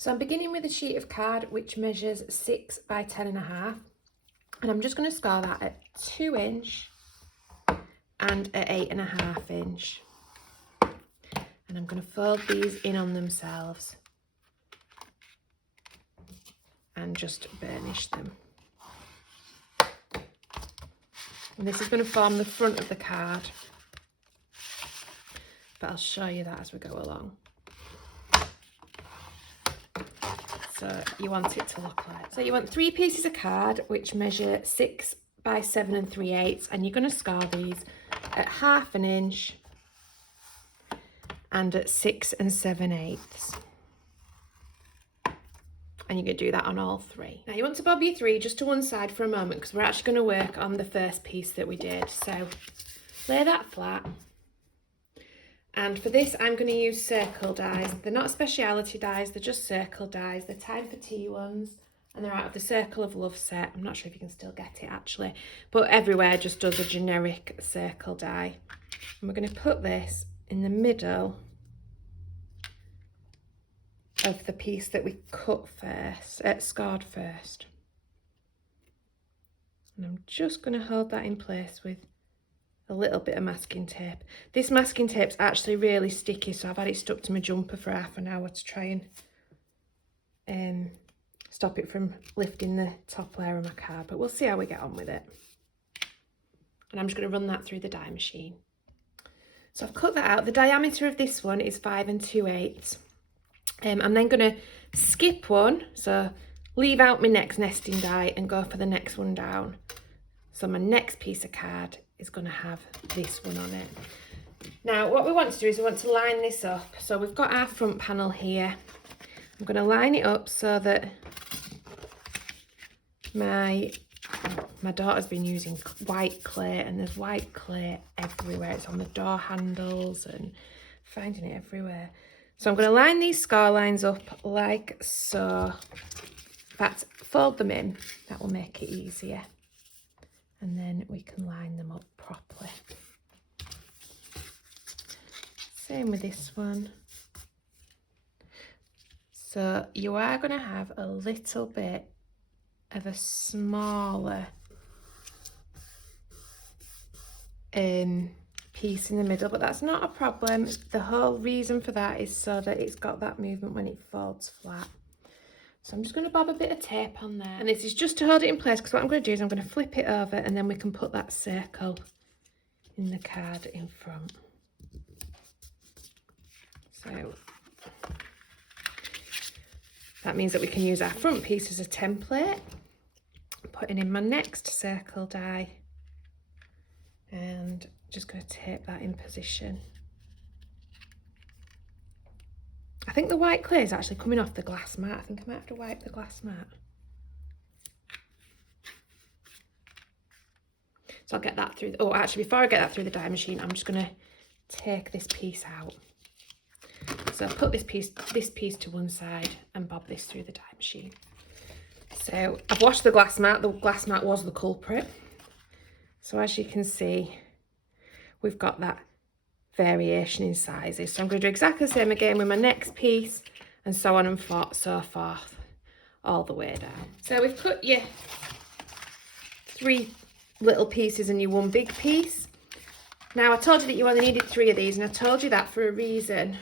So I'm beginning with a sheet of card which measures 6 by 10.5, and I'm just going to score that at 2 inch and at 8.5 inch. And I'm going to fold these in on themselves and just burnish them. And this is going to form the front of the card, but I'll show you that as we go along. So you want it to look like that. So you want 3 pieces of card which measure 6 by 7 3/8, and you're going to score these at 1/2 inch and at 6 7/8. And you're going to do that on all 3. Now you want to bob your 3 just to one side for a moment, because we're actually going to work on the first piece that we did. So lay that flat. And for this, I'm going to use circle dies. They're not speciality dies, they're just circle dies. They're Time for Tea ones, and they're out of the Circle of Love set. I'm not sure if you can still get it actually, but everywhere just does a generic circle die. And we're going to put this in the middle of the piece that we cut first, scored first. And I'm just going to hold that in place with a little bit of masking tape. This masking tape's actually really sticky, so I've had it stuck to my jumper for half an hour to try and stop it from lifting the top layer of my card, but we'll see how we get on with it. And I'm just going to run that through the die machine. So I've cut that out. The diameter of this one is 5 2/8. I'm then going to skip one, so leave out my next nesting die and go for the next one down. So my next piece of card is going to have this one on it. Now what we want to do is we want to line this up. So we've got our front panel here. I'm going to line it up so that my daughter's been using white clay, and there's white clay everywhere. It's on the door handles and finding it everywhere. So I'm going to line these score lines up like so. In fact, fold them in. That will make it easier. And then we can line them up properly. Same with this one. So you are going to have a little bit of a smaller piece in the middle, but that's not a problem. The whole reason for that is so that it's got that movement when it folds flat. So I'm just going to bob a bit of tape on there, and this is just to hold it in place, because what I'm going to do is I'm going to flip it over, and then we can put that circle in the card in front. So that means that we can use our front piece as a template. Putting in my next circle die, and just going to tape that in position. I think the white clay is actually coming off the glass mat. I think I might have to wipe the glass mat. So I'll get that through. Oh, actually, before I get that through the die machine, I'm just going to take this piece out. So I'll put this piece to one side and bob this through the die machine. So I've washed the glass mat. The glass mat was the culprit. So as you can see, we've got that variation in sizes. So I'm going to do exactly the same again with my next piece, and so on and so forth all the way down. So we've cut your 3 little pieces and your 1 big piece. Now I told you that you only needed 3 of these, and I told you that for a reason,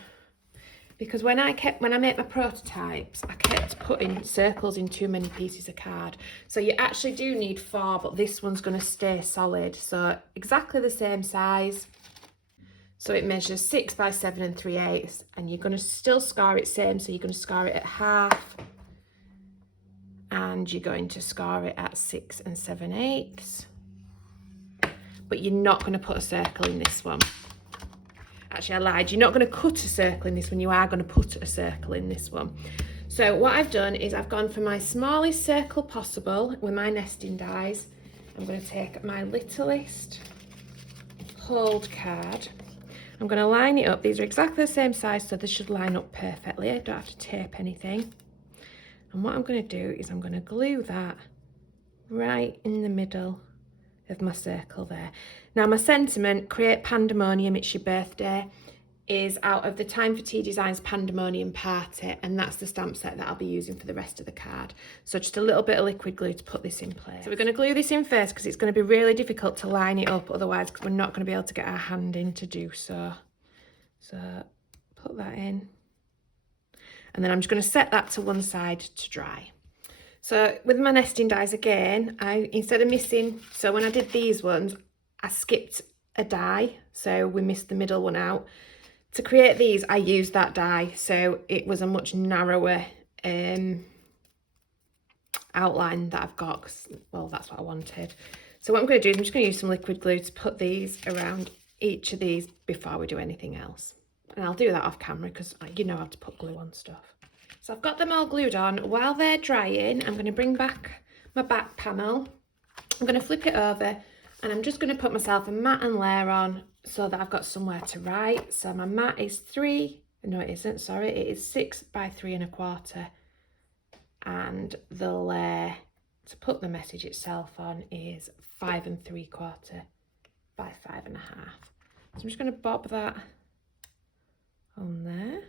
because when I make my prototypes, I kept putting circles in too many pieces of card. So you actually do need 4, but this one's going to stay solid. So exactly the same size. So it measures 6 by 7 3/8, and you're going to still score it same. So you're going to score it at 1/2, and you're going to score it at 6 7/8. But you're not going to put a circle in this one. Actually, I lied. You're not going to cut a circle in this one. You are going to put a circle in this one. So what I've done is I've gone for my smallest circle possible with my nesting dies. I'm going to take my littlest hold card. I'm going to line it up. These are exactly the same size, so they should line up perfectly. I don't have to tape anything. And what I'm going to do is I'm going to glue that right in the middle of my circle there. Now my sentiment, create pandemonium, it's your birthday. is out of the Time for Tea Designs Pandemonium Party, and that's the stamp set that I'll be using for the rest of the card. So just a little bit of liquid glue to put this in place. So we're going to glue this in first because it's going to be really difficult to line it up, otherwise we're not going to be able to get our hand in to do so. So put that in, and then I'm just going to set that to one side to dry. So with my nesting dies again, instead of missing, so when I did these ones, I skipped a die, so we missed the middle one out. To create these, I used that die, so it was a much narrower outline that I've got, 'cause, well, that's what I wanted. So what I'm going to do is I'm just going to use some liquid glue to put these around each of these before we do anything else. And I'll do that off camera because you know how to put glue on stuff. So I've got them all glued on. While they're drying, I'm going to bring back my back panel. I'm going to flip it over, and I'm just going to put myself a mat and layer on so that I've got somewhere to write. So my mat is 6 by 3 1/4. And the layer to put the message itself on is 5 3/4 by 5 1/2. So I'm just going to bob that on there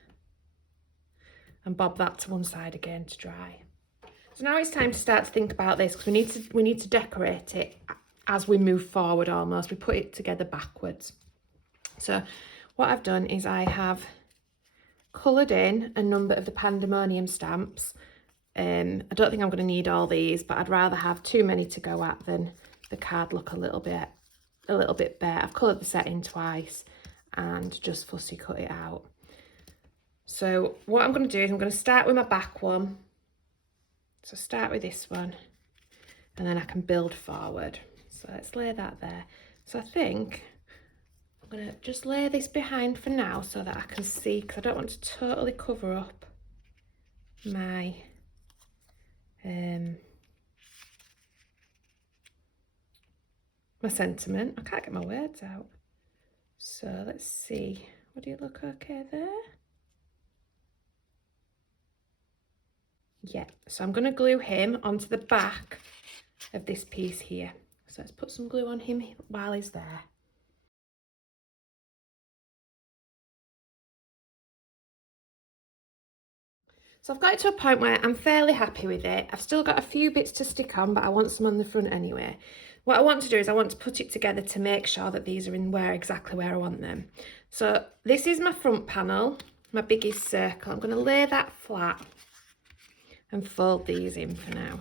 and bob that to one side again to dry. So now it's time to start to think about this, because we need to decorate it as we move forward almost. We put it together backwards. So what I've done is I have coloured in a number of the Pandemonium stamps. I don't think I'm going to need all these, but I'd rather have too many to go at than the card look a little bit bare. I've coloured the set in twice and just fussy cut it out. So what I'm going to do is I'm going to start with my back one. So start with this one, and then I can build forward. So let's lay that there. So I think I'm going to just lay this behind for now so that I can see, because I don't want to totally cover up my my sentiment. I can't get my words out. So let's see. Would it look okay there? Yeah, so I'm going to glue him onto the back of this piece here. So let's put some glue on him while he's there. So I've got it to a point where I'm fairly happy with it. I've still got a few bits to stick on, but I want some on the front anyway. What I want to do is I want to put it together to make sure that these are in exactly where I want them. So this is my front panel, my biggest circle. I'm going to lay that flat and fold these in for now.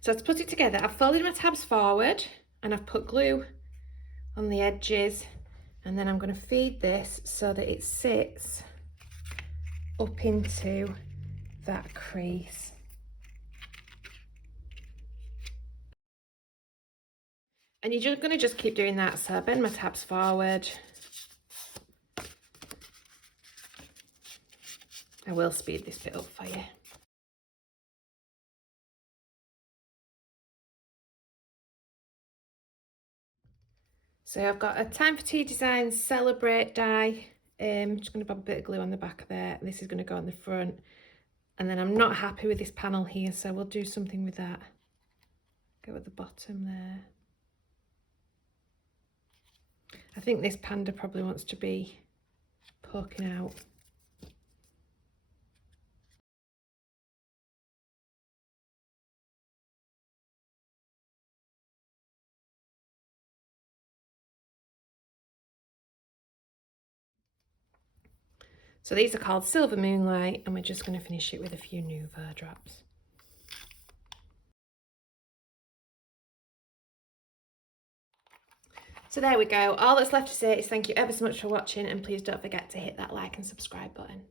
So to put it together, I've folded my tabs forward and I've put glue on the edges, and then I'm going to feed this so that it sits up into that crease. And you're just going to keep doing that. So I bend my tabs forward. I will speed this bit up for you. So I've got a Time for Tea Designs Celebrate die. I'm just going to pop a bit of glue on the back there. This is going to go on the front. And then I'm not happy with this panel here, so we'll do something with that. Go at the bottom there. I think this panda probably wants to be poking out. So these are called Silver Moonlight, and we're just going to finish it with a few Nouveau drops. So there we go. All that's left to say is thank you ever so much for watching, and please don't forget to hit that like and subscribe button.